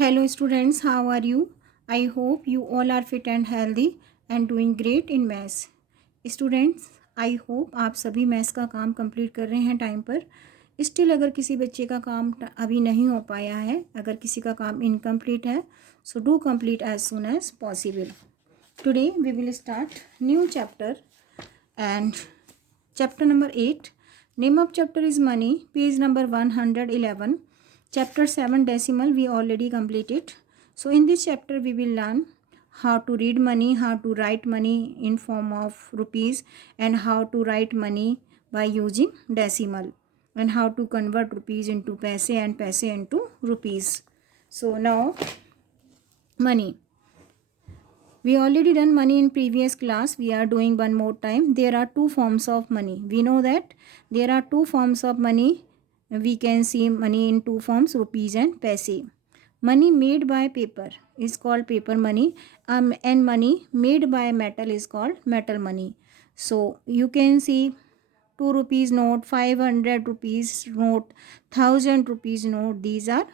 Hello students, how are you? I hope you all are fit and healthy and doing great in maths. Students, I hope आप सभी maths का काम complete कर रहे हैं time पर. स्टिल अगर किसी बच्चे का काम अभी नहीं हो पाया है, अगर किसी का काम इनकम्प्लीट है, so do complete as soon as possible. Today we will start new chapter and chapter number 8. Name of chapter is money, page number 111. Chapter 7 decimal we already completed. So in this chapter we will learn how to read money, how to write money in form of rupees, and how to write money by using decimal, and how to convert rupees into paise and paise into rupees. So now money. We already done money in previous class. We are doing one more time. There are two forms of money. We know that there are two forms of money. We can see money in two forms, rupees and paise. Money made by paper is called paper money, and money made by metal is called metal money. So you can see 2 rupees note, 500 rupees note, 1000 rupees note. These are,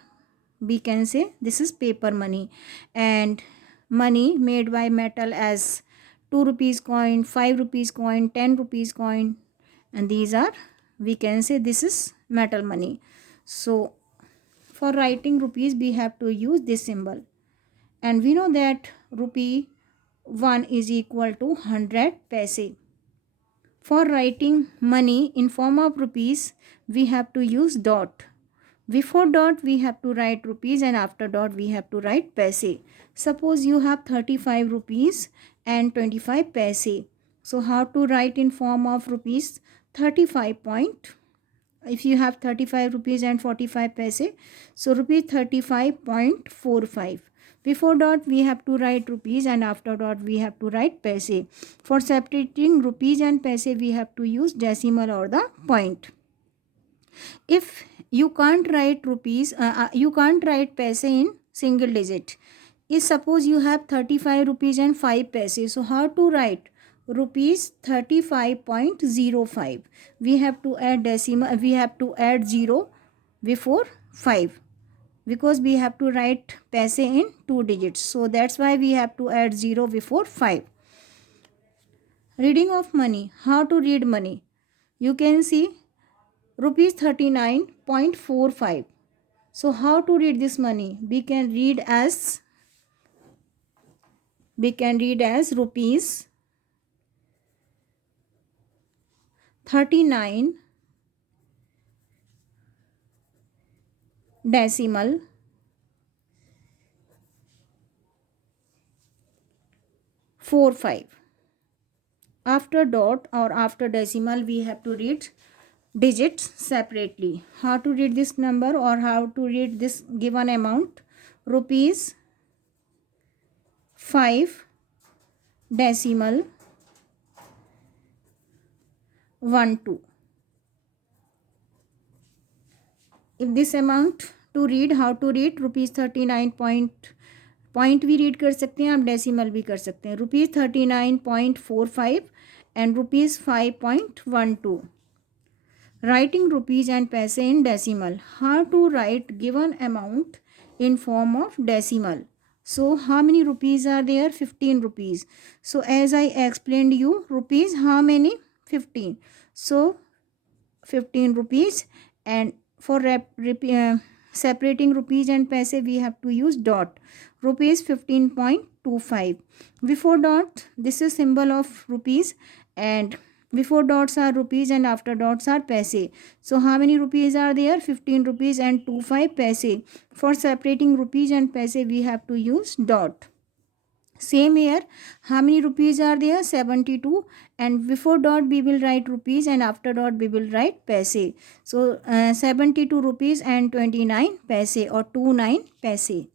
we can say, this is paper money. And money made by metal as 2 rupees coin, 5 rupees coin, 10 rupees coin, and these are, we can say, this is metal money. So for writing rupees we have to use this symbol, and we know that rupee 1 is equal to 100 paise. For writing money in form of rupees we have to use dot. Before dot we have to write rupees, and after dot we have to write paise. Suppose you have 35 rupees and 25 paise. So how to write in form of rupees? 35 point. If you have 35 rupees and 45 paise, so rupees 35.45. Before dot we have to write rupees, and after dot we have to write paise. For separating rupees and paise we have to use decimal or the point. If you can't write rupees, you can't write paise in single digit. If suppose you have 35 rupees and 5 paise, so how to write rupees 35.05? We have to add decimal, we have to add 0 before 5, because we have to write paise in 2 digits. So that's why we have to add 0 before 5. Reading of money. How to read money? You can see rupees 39.45. So how to read this money? We can read as rupees 39 decimal 45. After dot or after decimal we have to read digits separately. How to read this number or how to read this given amount? Rupees 5 decimal 12. If this amount to read, how to read? rupees 39 point भी read कर सकते हैं आप, decimal भी कर सकते हैं. rupees 39.45 and rupees 5.12. Writing rupees and paise in decimal. How to write given amount in form of decimal? So how many rupees are there? 15 rupees. So as I explained you, rupees how many? 15. So 15 rupees, and for separating rupees and paise we have to use dot. Rupees 15.25. Before dot, this is symbol of rupees, and before dots are rupees and after dots are paise. So how many rupees are there? 15 rupees and 25 paise. For separating rupees and paise we have to use dot. Same here, how many rupees are there? 72, and before dot we will write rupees, and after dot we will write paise. So 72 rupees and 29 paise, or 29 paise.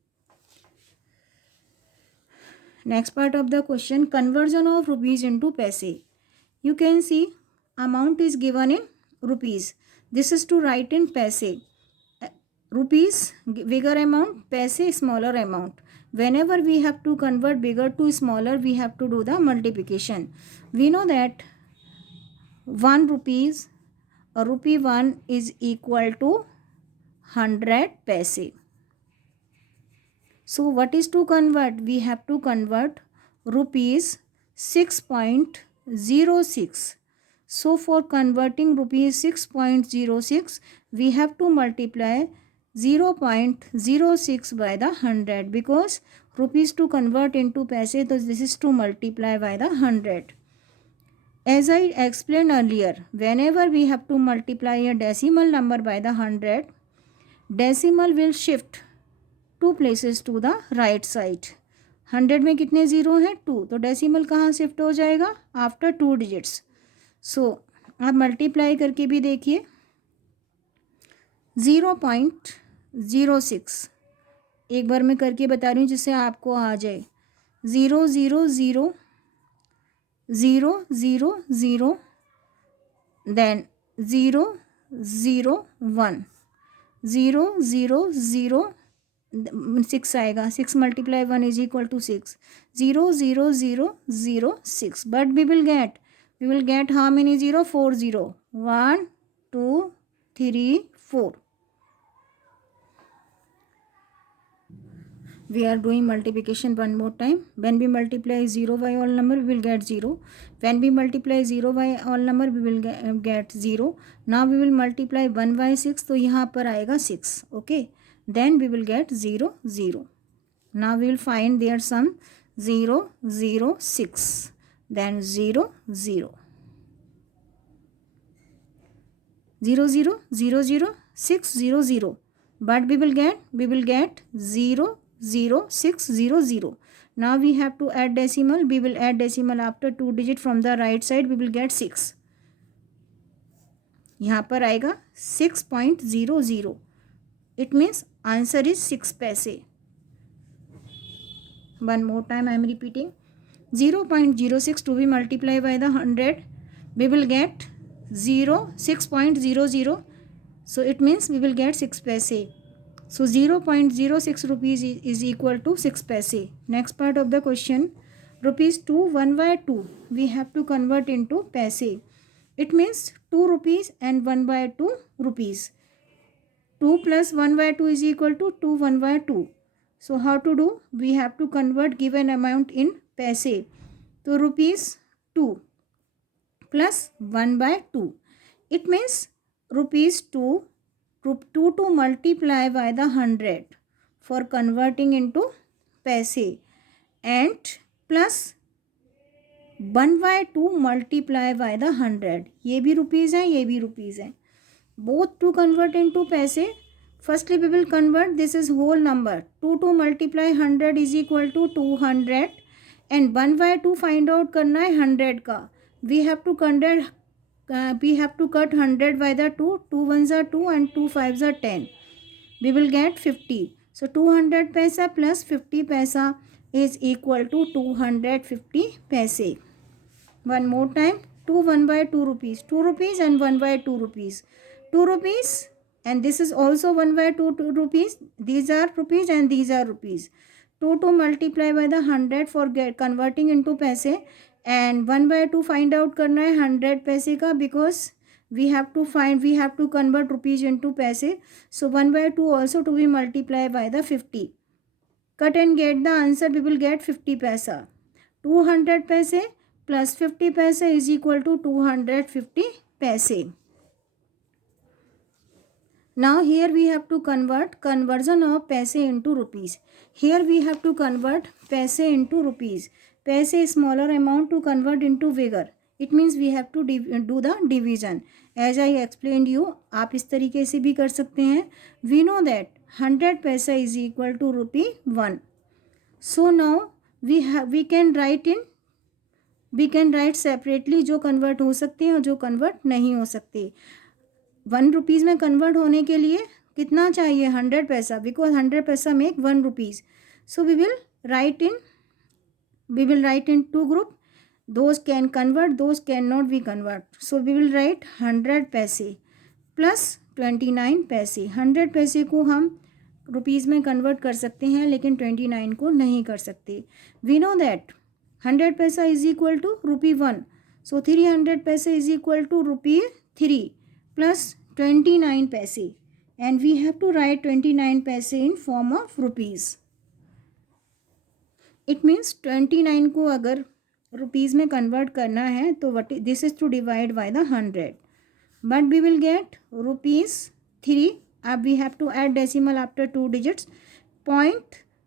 Next part of the question, conversion of rupees into paise. You can see amount is given in rupees. This is to write in paise. Rupees bigger amount, paise smaller amount. Whenever we have to convert bigger to smaller, we have to do the multiplication. We know that 1 rupees, or rupee 1 is equal to 100 paise. So what is to convert? We have to convert rupees 6.06. So for converting rupees 6.06, we have to multiply 0.06 by the 100, because rupees to convert into paise, so this is to multiply by the 100. As I explained earlier, whenever we have to multiply a decimal number by the 100, decimal will shift 2 places to the right side. 100 में कितने zero हैं? 2. तो decimal कहाँ shift हो जाएगा? After 2 digits. सो आप multiply करके भी देखिए. 0.06 एक बार मैं करके बता रही हूँ जिससे आपको आ जाए. 0 0 0 0 0 0 देन 0 0 1 0 0 0 6 आएगा. 6 multiply 1 is equal to 6. 0 0 0 0 6. But we will get how many 0? 4 0. 1 2 3 4. We are doing multiplication one more time. When we multiply 0 by all number, we will get 0. When we multiply 0 by all number, we will get 0. Now we will multiply 1 by 6. तो यहाँ पर आएगा 6. Okay. Then we will get 0 0. Now we will find their sum. 0 0 6. Then 0 0. 0 0 0 0 6 0 0. But we will get 0 0 6 0 0. Now we have to add decimal. We will add decimal after 2 digit from the right side. We will get 6. यहाँ पर आएगा 6.00. It means answer is 6 paise. One more time I am repeating. 0.06 to be multiplied by the 100. We will get 6.00. So it means we will get 6 paise. So 0.06 rupees is equal to 6 paise. Next part of the question. Rupees 2 1 by 2. We have to convert into paise. It means 2 rupees and 1 by 2 rupees. 2 plus 1 by 2 is equal to 2 1 by 2. So how to do? We have to convert given amount in paise. So rupees 2 plus 1 by 2. It means rupees 2 to multiply by the 100 for converting into paise, and plus 1 by 2 multiply by the 100. ये भी rupees हैं, ये भी rupees हैं. Both to convert into paise. Firstly we will convert, this is whole number. 2 to multiply 100 is equal to 200, and 1 by 2 find out करना है 100 का. We have to cut 100 by the 2. 2 1s are 2 and 2 5s are 10. We will get 50. So 200 paisa plus 50 paisa is equal to 250 paise. One more time. 2 1 by 2 rupees. 2 rupees and 1 by 2 rupees. 2 rupees, and this is also 1 by 2 rupees. These are rupees and these are rupees. 2 to multiply by the 100 for converting into paise, and 1 by 2 find out करना है 100 पैसे का, because we have to convert rupees into paise. So 1 by 2 also to be multiplied by the 50. Cut and get the answer. We will get 50 paisa. 200 paise plus 50 paise is equal to 250 paise. Now here we have to conversion of paise into rupees. Here we have to convert paise into rupees. Paise is smaller amount to convert into bigger. It means we have to do the division. As I explained you, आप इस तरीके से भी कर सकते हैं. We know that 100 paisa is equal to rupee 1. So now we can write separately जो convert हो सकते हैं और जो convert नहीं हो सकते. 1 रुपीज़ में कन्वर्ट होने के लिए कितना चाहिए? 100 पैसा, because 100 paisa make 1 rupees. So we will write in 2 group. Those can convert, those can not be convert. So we will write 100 paise plus 29 पैसे. 100 पैसे को हम रुपीज़ में कन्वर्ट कर सकते हैं, लेकिन 29 को नहीं कर सकते. We know that 100 paisa is equal to rupee 1. So 300 paise is equal to rupee 3 plus 29 paise, and we have to write 29 paise in form of rupees. It means 29 को अगर रुपीज़ में कन्वर्ट करना है तो what this is to divide by the 100, but we will get ₹3. अब we have to add decimal after 2 digits.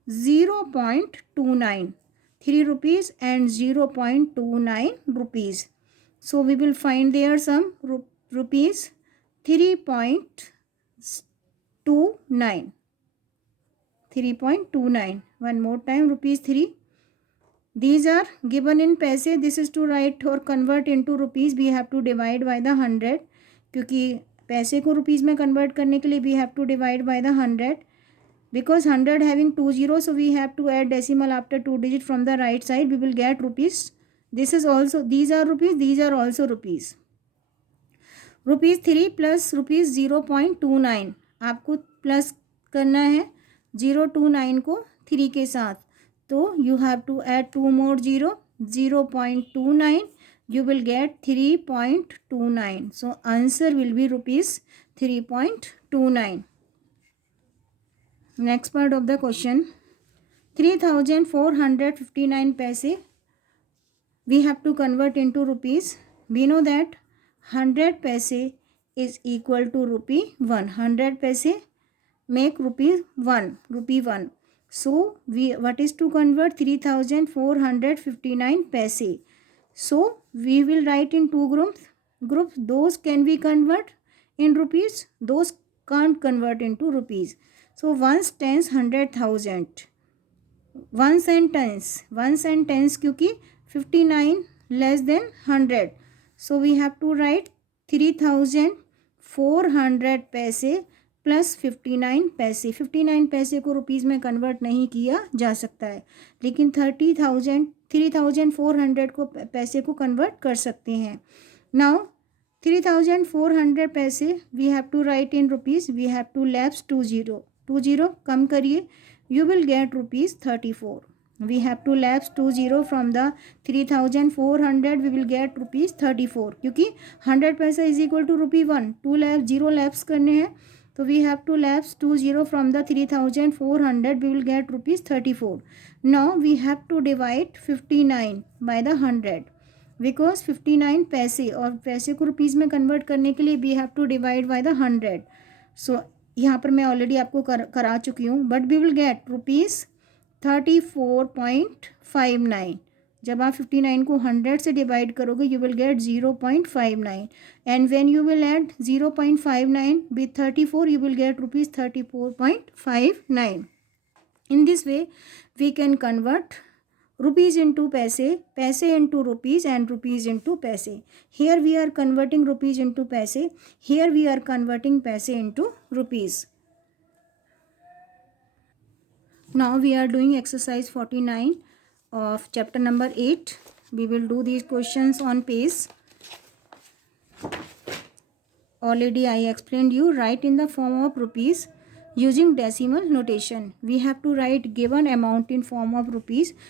0.29, 3 rupees and 0.29 rupees. So we will find there some rupees 3.29. 3.29. One more time, rupees 3. These are given in paise. This is to write or convert into rupees. We have to divide by the 100, क्योंकि पैसे को rupees में convert करने के लिए we have to divide by the 100. Because 100 having 2 zeros, so we have to add decimal after 2 digit from the right side. We will get rupees. This is also, these are rupees, these are also rupees. Rupees 3 plus rupees 0.29 आपको plus करना है 029 को 3 के साथ, तो you have to add 2 more 0.29. You will get 3.29. So answer will be rupees 3.29. Next part of the question, 3,459 paise we have to convert into rupees. We know that 100 paise is equal to rupee 1. 100 paise make rupee 1. So what is to convert 3,459 paise? So we will write in two groups. Those can we convert in rupees, those can't convert into rupees. So ones, tens, 100,000. Ones and tens क्योंकि 59 less than 100. So we have to write 3,400 paise plus 59 पैसे. 59 पैसे को rupees में convert नहीं किया जा सकता है, लेकिन 3,400 को पैसे को कन्वर्ट कर सकते हैं. Now 3,400 paise we have to write in rupees. We have to lapse 2 0 कम करिए, you will get rupees 34. We have to lapse 20 from the 3,400. We will get rupees 34 क्योंकि 100 paisa is equal to rupee 1. 2 lapse 0 lapse करने हैं, तो we have to lapse 20 from the 3,400. We will get rupees 34. Now we have to divide 59 by the 100 because 59 paise, और पैसे को rupees में convert करने के लिए we have to divide by the 100. सो यहाँ पर मैं ऑलरेडी आपको करा चुकी हूँ, but we will get rupees 34.59. जब आप 59 को 100 से डिवाइड करोगे you will get 0.59, and when you will add 0.59 with 34 you will get rupees 34.59. In this way we can convert rupees into paise, paise into rupees, and rupees into paise. Here we are converting rupees into paise. Here we are converting paise into rupees. Now we are doing exercise 49 of chapter number 8. We will do these questions on page. Already I explained you. Write in the form of rupees using decimal notation. We have to write given amount in form of rupees.